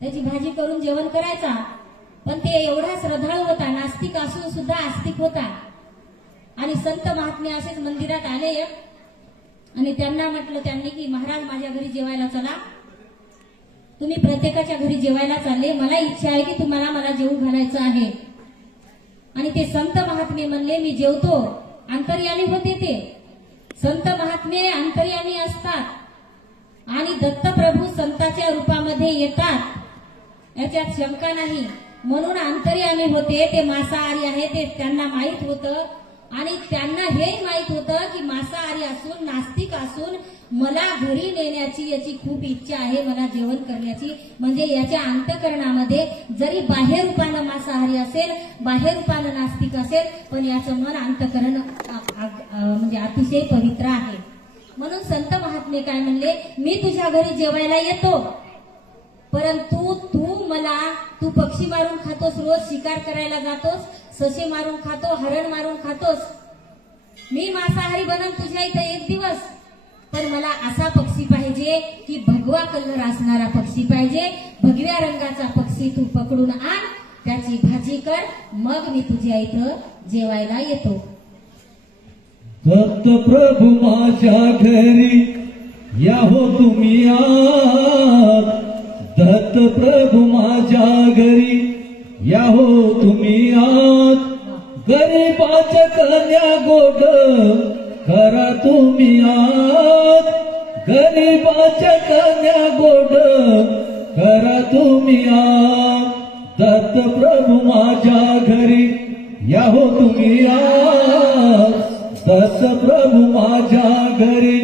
त्याची भाजी करून जेवण करायचा, पण ते एवढा श्रद्धाळू होता, नास्तिक असून सुद्धा आस्तिक होता. आणि संत महात्मे असेच मंदिरात आले आणि त्यांना म्हटलं त्यांनी की महाराज माझ्या घरी जेवायला चला. तुम्ही प्रत्येकाच्या घरी जेवायला चालले, मला इच्छा आहे की तुम्हाला मला जेवू घालायचं आहे. आणि ते संत महात्मे म्हणले मी जेवतो. अंतर्यामी होते ते संत महात्मे, अंतर्यामी असतात आणि दत्तप्रभू संताच्या रूपामध्ये येतात, याच्यात शंका नाही. म्हणून अंतर्यामी होते, ते मांसाहारी आहे ते त्यांना माहित होतं. आणि त्यांना हेही माहित होतं की मांसाहारी असून नास्तिक असून मला घरी नेण्याची याची खूप इच्छा आहे, मला जेवण करण्याची. म्हणजे याच्या अंतःकरणामध्ये जरी बाह्य रूपानं मांसाहारी असेल, बाह्य रूपानं नास्तिक असेल, पण याचं मन अंतःकरण म्हणजे अतिशय पवित्र आहे. म्हणून संत महात्मे काय म्हणले, मी तुझ्या घरी जेवायला येतो, परंतु तू पक्षी मारून खातोस, रोज शिकार करायला जातोस, ससे मारून खातो, हरण मारून खातोस. मी मांसाहारी बनन तुझ्या इथं एक दिवस, पण मला असा पक्षी पाहिजे की भगवा कलर असणारा पक्षी पाहिजे, भगव्या रंगाचा पक्षी तू पकडून आण, त्याची भाजी कर, मग मी तुझ्या इथं जेवायला येतो. दत्त प्रभू माझ्या घरी या हो तुम्ही आत, दत्त प्रभू माझ्या घरी या हो तुम्ही आत. गरीबाच्या कन्या गोड करा तुम्ही आत, गरीबाच्या कन्या गोड करा तुम्ही आत. दत्त प्रभू माझ्या घरी या हो तुम्ही आत, दत्त प्रभू माझ्या घरी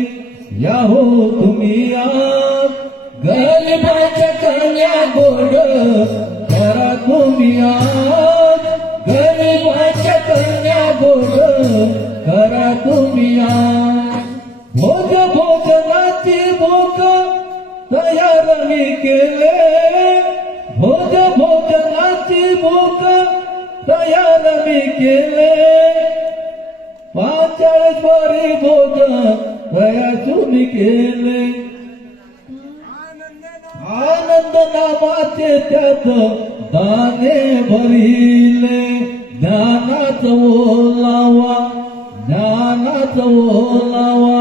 या हो तुम्ही आत. गरीबाच्या कन्या गोड करा तुम्ही आत, गरीबाच्या कन्या गोड करा तुम्ही आत. भोज भोजनाची भूक तयार मी केले, भोज भोजनाची भूक तयार मी केले. 45 वारी भोजन तयार केले. आनंद नामाचे त्यात दाने भरिले, ज्ञानाच ओलावा, ज्ञानाच ओलावा.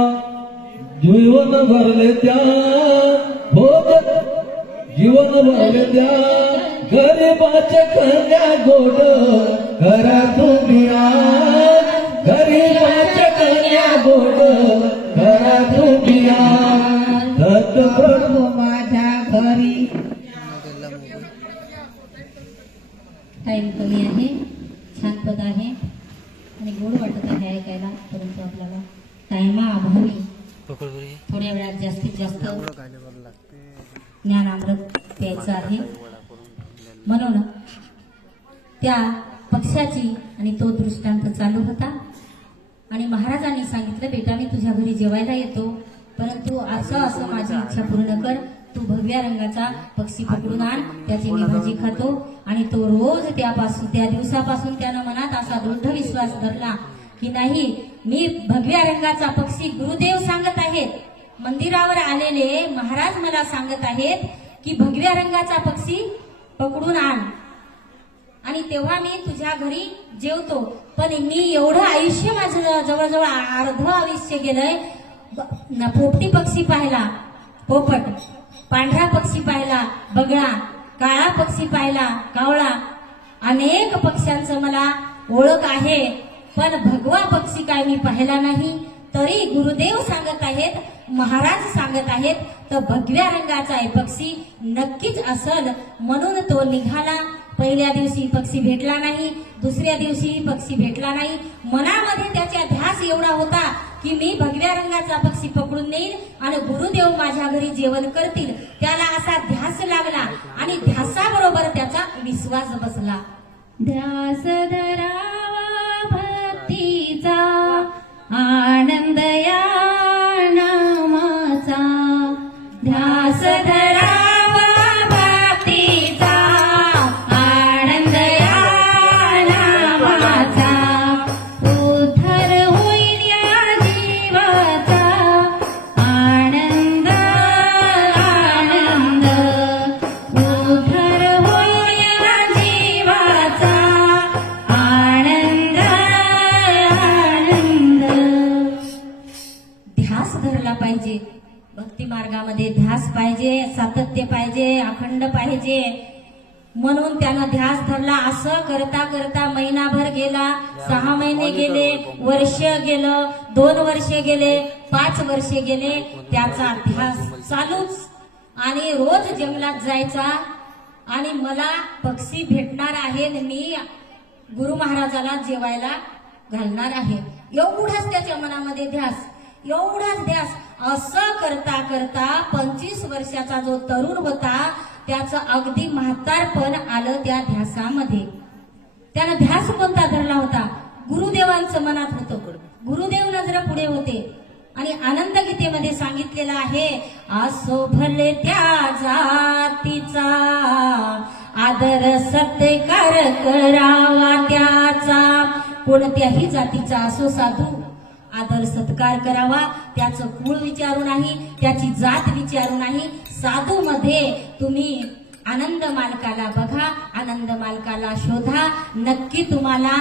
जीवन भरले त्या भोजन, जीवन भरले त्या. गरीबाच्या कन्या गोड करा तुम्ही आत, गरीबाच्या कन्या गोड करा तुम्ही आत. दत्त प्रभू माझ्या घरी. टाइम कमी आहे, छान पद आहे आणि गोड वाटत आहे ऐकायला, परंतु आपल्याला टाइमा अभावी थोड्या वेळात जास्तीत जास्त ज्ञान अमृत प्यायचं आहे. म्हणून त्या पक्षाची आणि तो दृष्टांत चालू होता आणि महाराजांनी सांगितलं, बेटा मी तुझ्या घरी जेवायला येतो, परंतु असं माझी इच्छा पूर्ण कर. तू भगव्या रंगाचा पक्षी पकडून आण, त्याची मी भाजी खातो. आणि तो रोज त्या दिवसापासून त्यानं मनात असा दृढ विश्वास धरला की नाही, मी भगव्या रंगाचा पक्षी, गुरुदेव सांगत आहेत, मंदिरावर आलेले महाराज मला सांगत आहेत की भगव्या रंगाचा पक्षी पकडून आण आणि तेव्हा मी तुझ्या घरी जेवतो. पण मी एवढं आयुष्य माझं जवळजवळ अर्ध आयुष्य गेलंय. पोपटी पक्षी पाहिला पोपट, पांढरा पक्षी पाहिला बगळा, काळा पक्षी पाहिला कावळा, अनेक पक्ष्यांचं मला ओळख आहे, पण भगवा पक्षी काय मी पाहिला नाही. तरी गुरुदेव सांगत आहेत, महाराज सांगत आहेत, तर भगव्या रंगाचा आहे पक्षी नक्कीच असल. म्हणून तो निघाला. पहिल्या दिवशी पक्षी भेटला नाही, दुसऱ्या दिवशी पक्षी भेटला नाही. मनामध्ये त्याच्या ध्यास एवढा होता की मी भगव्या रंगाचा पक्षी पकडून नेईल आणि गुरुदेव माझ्या घरी जेवण करतील. त्याला असा ध्यास लागला आणि ध्यासाबरोबर त्याचा विश्वास बसला. ध्यास धरावा भक्तीचा, आनंद या नामाचा. ध्यास धरावा भक्तीचा, आनंद या नामाचा. उद्धार होईल या जीवाचा, आनंद आनंद. उद्धार अखंड पाहिजे म्हणून त्यानं ध्यास धरला. असं करता करता महिनाभर गेला, 6 महिने गेले, वर्ष गेलं, 2 वर्ष गेले, 5 वर्ष गेले. त्याचा ध्यास चालूच आणि रोज जंगलात जायचा आणि मला पक्षी भेटणार आहे, मी गुरु महाराजाला जेवायला घालणार आहे, एवढाच त्याच्या मनामध्ये ध्यास, एवढाच ध्यास. असं करता करता 25 वर्षाचा जो तरुण होता त्याचं अगदी म्हातारपण आलं त्या ध्यासामध्ये. त्यानं ध्यास कोणता धरला होता? गुरुदेवांचं मनात होतं. गुरुदेव नजर पुढे होते आणि आनंद गीतेमध्ये सांगितलेलं आहे, असो भले त्या जातीचा आदर सत्कार करावा त्याचा. कोणत्याही जातीचा असो साधू, आदर सत्कार करावा. त्याचं कुळ विचारू नाही, त्याची जात विचारू नाही. साधू मध्ये तुम्ही आनंद मालकाला बघा, आनंद मालकाला शोधा, नक्की तुम्हाला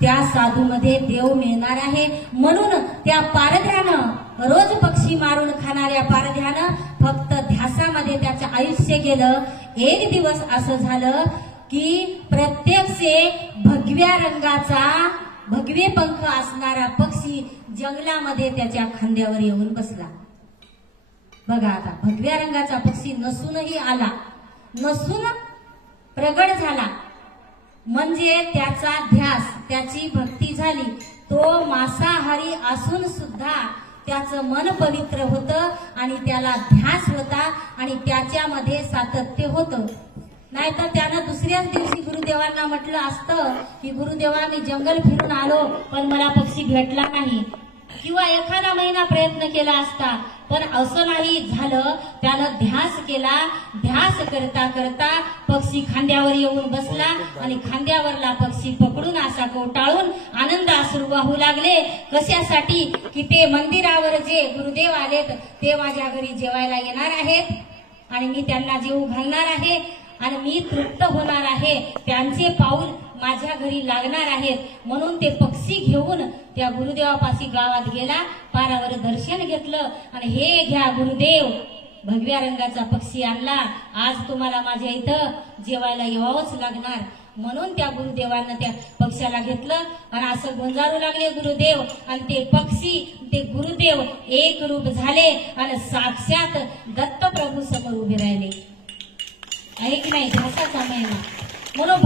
त्या साधूमध्ये देव मिळणार आहे. म्हणून त्या पारध्यानं, रोज पक्षी मारून खाणाऱ्या पारध्यानं फक्त ध्यासामध्ये त्याचं आयुष्य गेलं. एक दिवस असं झालं की प्रत्यक्षे भगव्या रंगाचा, भगवे पंख असणारा पक्षी जंगलामध्ये त्याच्या खांद्यावर येऊन बसला. बघा आता, भगव्या रंगाचा पक्षी नसूनही आला, नसून प्रगट झाला, म्हणजे त्याचा ध्यास, त्याची भक्ती झाली. तो मांसाहारी असून सुद्धा त्याचं मन पवित्र होतं आणि त्याला ध्यास होता आणि त्याच्यामध्ये सातत्य होतं. नाहीतर त्यानं दुसऱ्याच दिवशी गुरुदेवांना म्हटलं असतं की गुरुदेवा मी जंगल फिरून आलो पण मला पक्षी भेटला नाही, किंवा एखादा महिना प्रयत्न केला असता, पण असं नाही झालं. त्यानं ध्यास केला. ध्यास करता करता पक्षी खांद्यावर येऊन बसला आणि खांद्यावरला पक्षी पकडून असा कवटाळून आनंद अश्रू वाहू लागले. कशासाठी? की ते मंदिरावर जे गुरुदेव आलेत ते माझ्या घरी जेवायला येणार आहेत आणि मी त्यांना जेवू घालणार आहे आणि मी तृप्त होणार आहे, त्यांचे पाऊल माझ्या घरी लागणार आहेत. म्हणून ते पक्षी घेऊन त्या गुरुदेवापाशी गावात गेला, पारावर दर्शन घेतलं आणि हे घ्या गुरुदेव, भगव्या रंगाचा पक्षी आणला, आज तुम्हाला माझ्या इथं जेवायला यावंच लागणार. म्हणून त्या गुरुदेवांना त्या पक्षाला घेतलं आणि असं गुंजारू लागले गुरुदेव आणि ते पक्षी, ते गुरुदेव एक रूप झाले आणि साक्षात दत्तप्रभू समोर उभे राहिले. ऐक नाही, ध्यासाचा महिमा.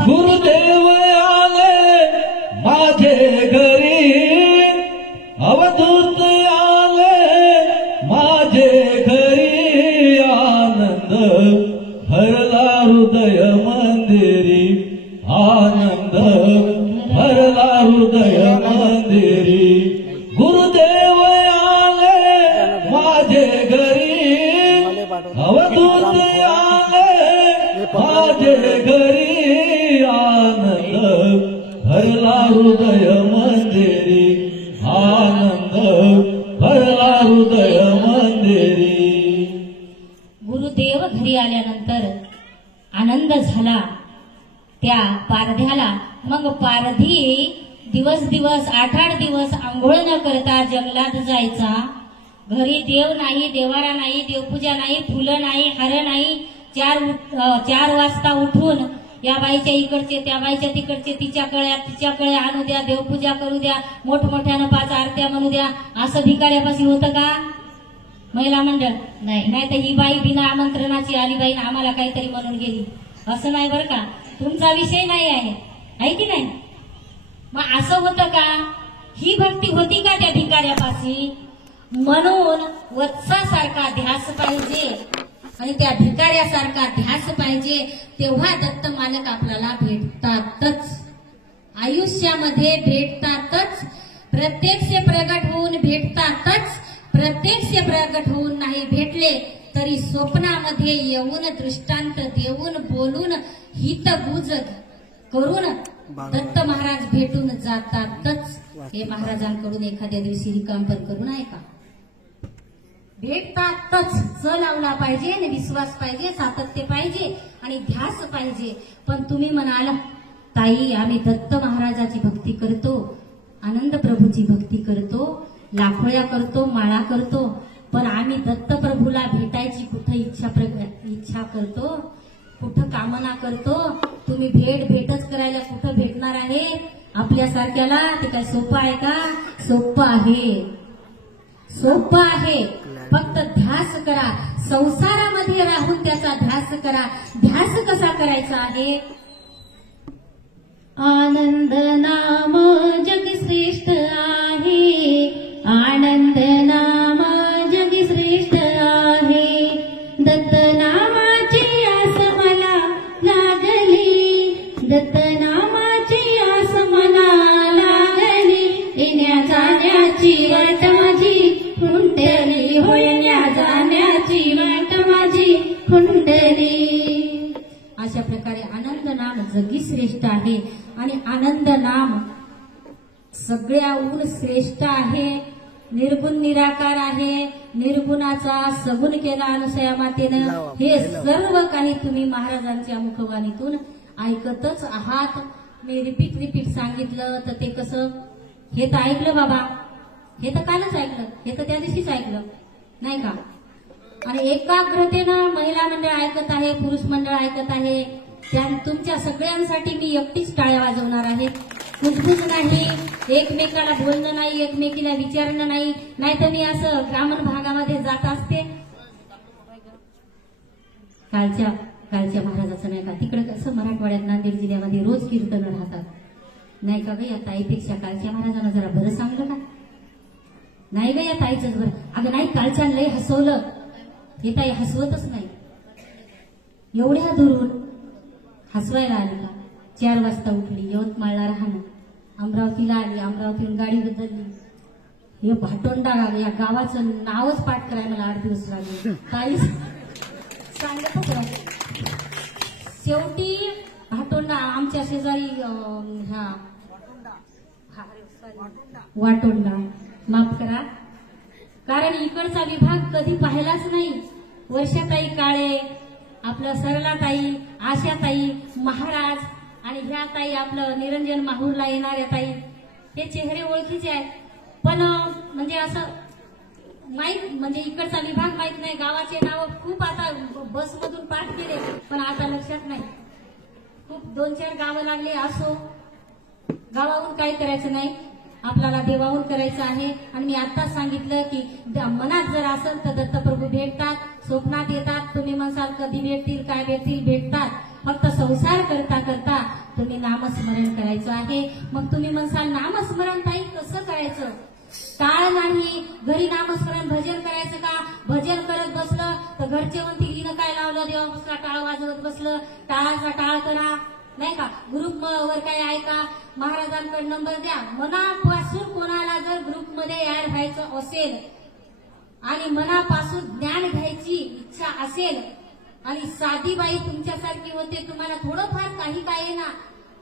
गुरुदेव आले माझे घरी, अवधूत आले माझे घरी, आनंद भरला हृदय मंदिरी, आनंद भरला हृदय मंदिरी. गुरुदेव आले माझे घरी, अवधूत आले माझे घरी, आनंद भरला हृदय मंदिरी, आनंद भरला हृदय मंदिरी. गुरुदेव घरी आल्यानंतर आनंद झाला त्या पारध्याला. मग पारधी दिवस 8 दिवस आंघोळ न करता जंगलात जायचा. घरी देव नाही, देवारा नाही, देवपूजा नाही, फुलं नाही, हार नाही. 4 वाजता उठून या बाईच्या इकडचे, त्या बाईच्या तिकडचे, तिच्या कळ्या आणू द्या, देवपूजा करू द्या, मोठमोठ्यानं 5 आरत्या म्हणू द्या. असं भिकाऱ्यापाशी होतं का महिला मंडळ? नाही. नाही तर ही बाई बिना आमंत्रणाची आली बाई आम्हाला काहीतरी म्हणून गेली, असं नाही बरं का. तुमचा विषय नाही आहे की नाही? मग असं होतं का? ही भक्ती होती का त्या भिकाऱ्यापाशी? म्हणून वत्सासारखा ध्यास पाहिजे आणि त्या भिकाऱ्यासारखा ध्यास पाहिजे, तेव्हा दत्त मालक आपल्याला भेटतातच, आयुष्यामध्ये भेटतातच. प्रत्यक्ष प्रगट होऊन भेटतातच. प्रत्यक्ष प्रगट होऊन नाही भेटले तरी स्वप्नामध्ये येऊन दृष्टांत देऊन बोलून हितगुज करून दत्त महाराज भेटून जातातच. हे महाराजांकडून एखाद्या दिवशी रिकामपण करू नये का? भेटतातच. च लावला पाहिजे आणि विश्वास पाहिजे, सातत्य पाहिजे आणि ध्यास पाहिजे. पण तुम्ही म्हणाल ताई आम्ही दत्त महाराजाची भक्ती करतो, आनंद प्रभूची भक्ती करतो, लाखोळ्या करतो, माळा करतो, पण आम्ही दत्त प्रभूला भेटायची कुठे इच्छा करतो? कुठं कामना करतो. तुम्ही भेटच करायला कुठं भेटणार आहे आपल्यासारख्याला? ते काय सोपं आहे का? सोपं आहे. फक्त ध्यास करा, संसारामध्ये राहून त्याचा ध्यास करा. ध्यास कसा करायचा आहे? आनंद नाम जग श्रेष्ठ आहे, आनंद नाम जग श्रेष्ठ आहे. दत्त नामाची आस मला लागली, दत्त नामाची आस मला लागली. येण्या जाण्याची वाट माझी खुंटली, होण्या जाण्याची वाट माझी खुंटली. अशा प्रकारे आनंद नाम जगी श्रेष्ठ आहे आणि आनंद नाम सगळ्याहून श्रेष्ठ आहे. निर्गुण निराकार आहे. निर्गुणाचा सगुण केला अनुसया मातेनं. हे सर्व काही तुम्ही महाराजांच्या मुखवाणीतून ऐकतच आहात. मी रिपीट सांगितलं तर ते कसं? हे तर ऐकलं बाबा, हे तर कालच ऐकलं, हे तर त्या दिवशीच ऐकलं नाही का? आणि एकाग्रतेनं महिला मंडळ ऐकत आहे, पुरुष मंडळ ऐकत आहे. तुमच्या सगळ्यांसाठी मी एकटीच टाळ्या वाजवणार आहे. कुजबुज नाही, एकमेकाला बोलणं नाही, एकमेकीला विचारणं नाही. नाहीतर मी असं ग्रामीण भागामध्ये जात असते. कालच्या महाराजाचं नाही का, तिकडे कसं मराठवाड्यात नांदेड जिल्ह्यामध्ये रोज कीर्तन राहतात नाही का? या ताईपेक्षा कालच्या महाराजांना जरा बरं सांगलं का? नाही ग, या ताईच बरं. अगं नाही, कालच्या लय हसवलं. हे ताई हसवतच नाही. एवढ्या दुरून हसवायला आली का? 4 वाजता उठली, यवतमाळला राहणं, अमरावतीला आली, अमरावतीहून गाडी बदलली. हे भाटोंडा या गावाचं नावच पाठ करायला मला 8 दिवस लागले. ताई सांगतच राहते. शेवटी भाटोंडा आमच्या शेजारी वाटोंडा, माफ करा, कारण इकडचा विभाग कधी पाहिलाच नाही. वर्षाताई काळे, आपलं सरलाताई, आशाताई, महाराज आणि ह्या ताई आपलं निरंजन माहूरला येणाऱ्या ताई, हे चेहरे ओळखीचे आहेत. पण म्हणजे असं माहीत, म्हणजे इकडचा विभाग माहित नाही. गावाचे नाव खूप आता बसमधून पाठ केले पण आता लक्षात नाही. खूप 2-4 गावं लागले. असो, गावाहून काय करायचं नाही, आपल्याला देवाहून करायचं आहे. आणि मी आताच सांगितलं की मनात जर असेल तर दत्तप्रभू भेटतात, स्वप्नात येतात. तुम्ही म्हणसाल कधी भेटतील, काय भेटतील? भेटतात. फक्त संसार करता करता तुम्ही नामस्मरण करायचं आहे. मग तुम्ही म्हणसाल नामस्मरण ताई कसं करायचं? टाळ नाही. घरी नामस्मरण भजन करायचं का? भजन करत बसलं तर घरचे म्हणतील हिनं काय लावलं, देवापासून टाळ वाजवत बसलं. टाळाचा टाळ करा नाही का? ग्रुप वर काय ऐका, महाराजांकडे नंबर द्या. मनापासून कोणाला जर ग्रुपमध्ये ऍड व्हायचं असेल आणि मनापासून ज्ञान घ्यायची इच्छा असेल आणि साधी बाई तुमच्यासारखी होते, तुम्हाला थोडंफार काही काय ना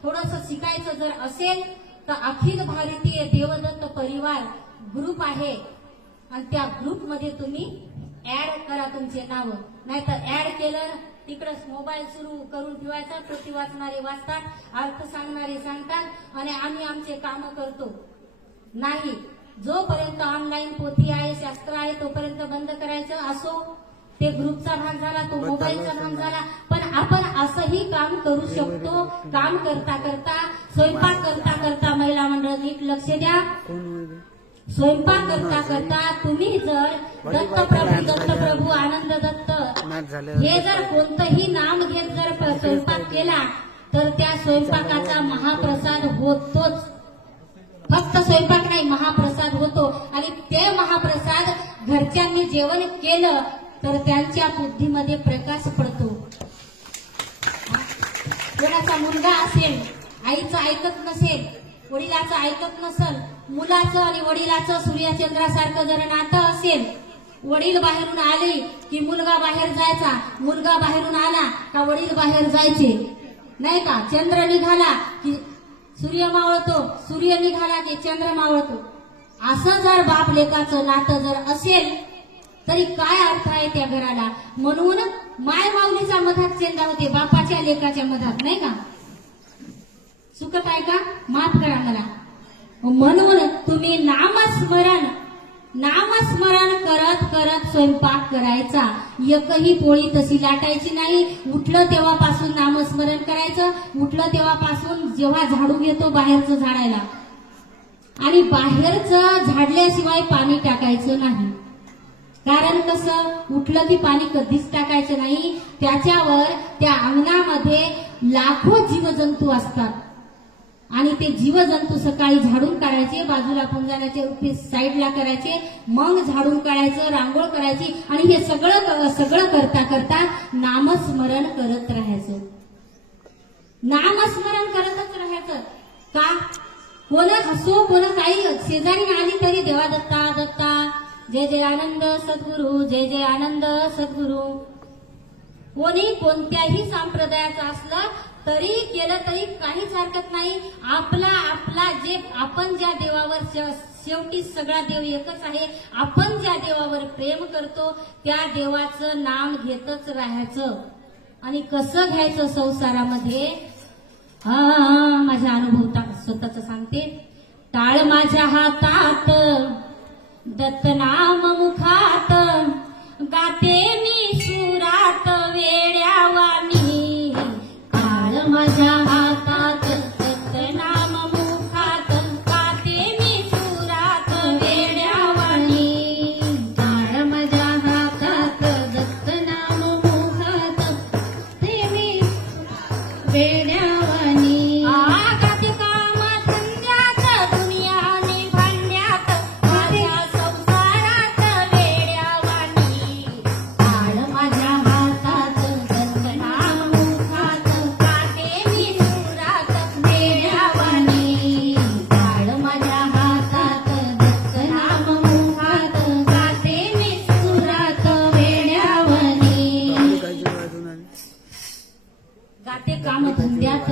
थोडंसं शिकायचं जर असेल तर अखिल भारतीय देवदत्त परिवार ग्रुप आहे आणि त्या ग्रुपमध्ये तुम्ही ऍड करा तुमचे नाव. नाहीतर ऍड केलं तिकडंच मोबाईल सुरू करून ठेवायचा. पोथी वाचणारे वाचतात, अर्थ सांगणारे सांगतात आणि आम्ही आमचे काम करतो. नाही, जोपर्यंत ऑनलाईन पोथी आहे, शास्त्र आहे, तोपर्यंत बंद करायचं. असो, ते ग्रुपचा भाग झाला, तो मोबाईलचा भाग झाला. पण आपण असंही काम करू शकतो. काम करता करता, स्वयंपाक करता करता, महिला मंडळ नीट लक्ष द्या. स्वयंपाक करता करता तुम्ही जर दत्तप्रभू आनंद दत्त हे जर कोणतंही नाम घेत जर स्वयंपाक केला तर त्या स्वयंपाकाचा महाप्रसाद होतोच. फक्त स्वयंपाक नाही, महाप्रसाद होतो. आणि ते महाप्रसाद घरच्यांनी जेवण केलं तर त्यांच्या बुद्धीमध्ये प्रकाश पडतो. कोणाचा मुलगा असेल, आईचं ऐकत नसेल, वडिलाचं ऐकत नसेल, मुलाचं आणि वडिलाचं सूर्यचंद्रासारखं जर नातं असेल, वडील बाहेरून आले की मुलगा बाहेर जायचा, मुलगा बाहेरून आला का वडील बाहेर जायचे नाही का? चंद्र निघाला की सूर्य मावळतो, सूर्य निघाला की चंद्र मावळतो. असं जर बाप लेकाचं नातं जर असेल तरी काय अर्थ आहे त्या घराला? म्हणून माय माऊलीच्या मधात चेंदा होते, बापाच्या लेकाच्या मधात नाही का? चुकत आहे का? माफ करा मला. म्हणून तुम्ही नामस्मरण नामस्मरण करत करत स्वयंपाक करायचा. एकही पोळी तशी लाटायची नाही. उठलं तेव्हापासून नामस्मरण करायचं. उठलं तेव्हापासून जेव्हा झाडू घेतो बाहेरचं झाडायला, आणि बाहेरचं झाडल्याशिवाय पाणी टाकायचं नाही. कारण कसं, उठलं की पाणी कधीच टाकायचं नाही. त्याच्यावर त्या अंगणामध्ये लाखो जीवजंतू असतात आणि ते जीवजंतू सकाळी झाडून काढायचे, बाजूला पुंजाण्याचे साईडला करायचे, मग झाडून काढायचं, रांगोळ करायची, आणि हे सगळं करता करता नामस्मरण करत राहायचं. नामस्मरण करतच राहायचं. का? कोण हसो, कोण काही शेजारी आली तरी देवा दत्ता दत्ता, जय जय आनंद सद्गुरु, जय जय आनंद सद्गुरु. कोणी कोणत्याही संप्रदायाचं असलं तरी केलं तरी काहीच हरकत नाही. आपला जे आपण ज्या देवावर, शेवटी सगळा देव एकच आहे, आपण ज्या देवावर प्रेम करतो त्या देवाचं नाम घेतच राहायचं. आणि कसं घ्यायचं संसारामध्ये, माझ्या अनुभव स्वतःच सांगते. टाळ माझ्या हातात, दत्तनाम मुखात, गाते मी सुरात वेड्यावानी. टाळ माझ्या हातात, दत्तनाम मुखात, गाते मी सुरात वेड्यावानी. टाळ माझ्या हातात, दत्तनाम मुखात, ते मी वेड्यावानी.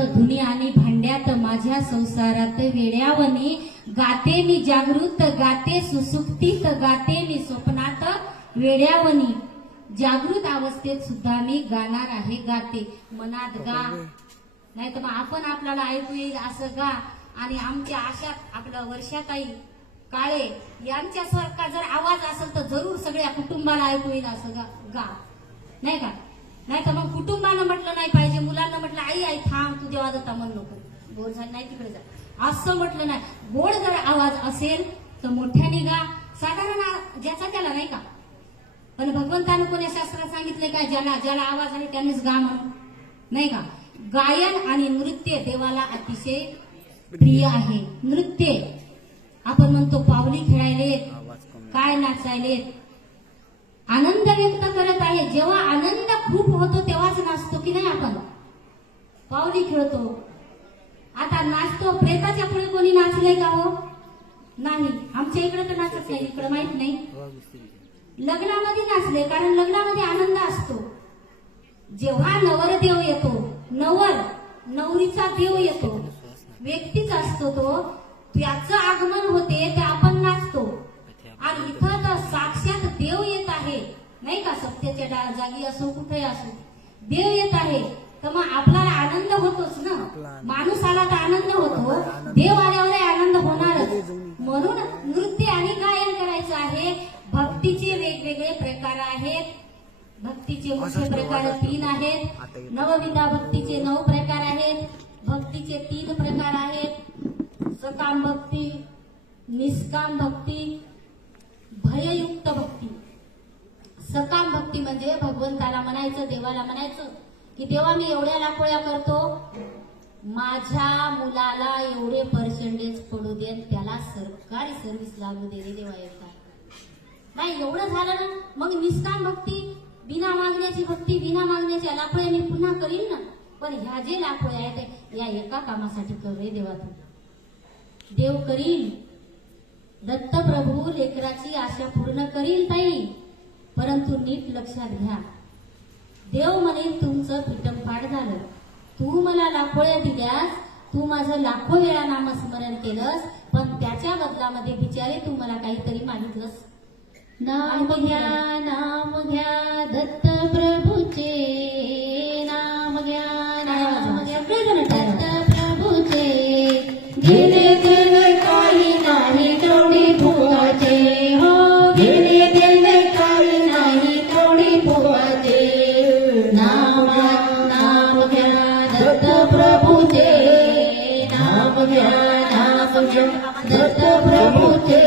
धुनी आणि भांड्यात माझ्या संसारात वेड्यावनी. गाते मी जागृत, गाते सुसुप्तीत, गाते मी स्वप्नात वेड्यावनी. जागृत अवस्थेत सुद्धा मी गाणार आहे, गाते. मनात गा, नाही तर मग आपण आपल्याला ऐकू येईल असं गा. आणि आमच्या आशात आपलं वर्षाताई काळे यांच्यासारखा जर आवाज असेल तर जरूर सगळ्या कुटुंबाला ऐकू येईल असं गा, नाही का? नाही तर मग कुटुंबानं म्हटलं नाही पाहिजे, मुलांना म्हटलं आई आई थांब, तू देवा दत्ता म्हणू नको, गोड झाली नाही तिकडे जा, असं म्हटलं नाही. गोड जर आवाज असेल तर मोठ्याने गा, साधारण ज्याचा त्याला, नाही का? पण भगवंतानं कोण्या शास्त्रात सांगितले काय, ज्याला आवाज आहे त्यानेच गा म्हणून, नाही का? गायन आणि नृत्य देवाला अतिशय प्रिय आहे. नृत्य आपण म्हणतो पावली खेळायलेत, काय नाचायलेत, आनंद व्यक्त करत आहे. जेव्हा आनंद खूप होतो तेव्हाच नाचतो की नाही आपण, पावली खेळतो. आता नाचतो, प्रेताच्या पुढे कोणी नाचले का हो? नाही, आमच्या इकडे तर नाचत नाही, इकडे माहित नाही. लग्नामध्ये नाचले, कारण लग्नामध्ये आनंद असतो. जेव्हा नवरदेव येतो, नवरीचा देव येतो, व्यक्तीच असतो तो, त्याचं आगमन होते ते आपण नाचतो. आणि इथं तर साक्षात देव येत आहे, नाही का? सत्याच्या जागी असो कुठे असो देव येत आहे, तर मग आपल्याला आनंद होतोच ना. माणूस आला तर आनंद होतो, देव आल्यावर आनंद होणारच. म्हणून नृत्य आणि गायन करायचं आहे. भक्तीचे वेगवेगळे प्रकार आहेत. भक्तीचे मुख्य प्रकार 3 आहेत. नवविधा भक्तीचे 9 प्रकार आहेत. भक्तीचे 3 प्रकार आहेत. सकाम भक्ती, निष्काम भक्ती, भययुक्त भक्ती. सकाम भक्ती म्हणजे भगवंताला म्हणायचं, देवाला म्हणायचं की देवा मी एवढ्या लाखोळ्या करतो, माझ्या मुलाला एवढे पर्सेंटेज पडू दे, त्याला सरकारी सर्व्हिस लागू दे रे देवा. एकदा नाही एवढं झालं ना, मग निष्काम भक्ती, बिना मागण्याची भक्ती, बिना मागण्याच्या लाखोळ्या मी पुन्हा करीन ना, पण ह्या जे लाखोळ्या आहेत या एका कामासाठी कर रे देवा तू. देव करील, दत्तप्रभू लेकराची आशा पूर्ण करील ताई, परंतु नीट लक्षात घ्या, देव म्हणेल तुमचं पिटमपाट झालं, तू मला लाखोळ्या दिल्यास, तू माझं लाखो वेळा नामस्मरण केलंस, पण त्याच्या बदलामध्ये बिचारे तू मला काहीतरी मागितलंस. नाम घ्या दत्त प्रभूचे, नाम घ्या दत्त प्रभूचे, गेले काही नाही तेवढी भुगाचे हो. नाम घ्या दत्त प्रभूचे नाम घ्या दत्त प्रभूचे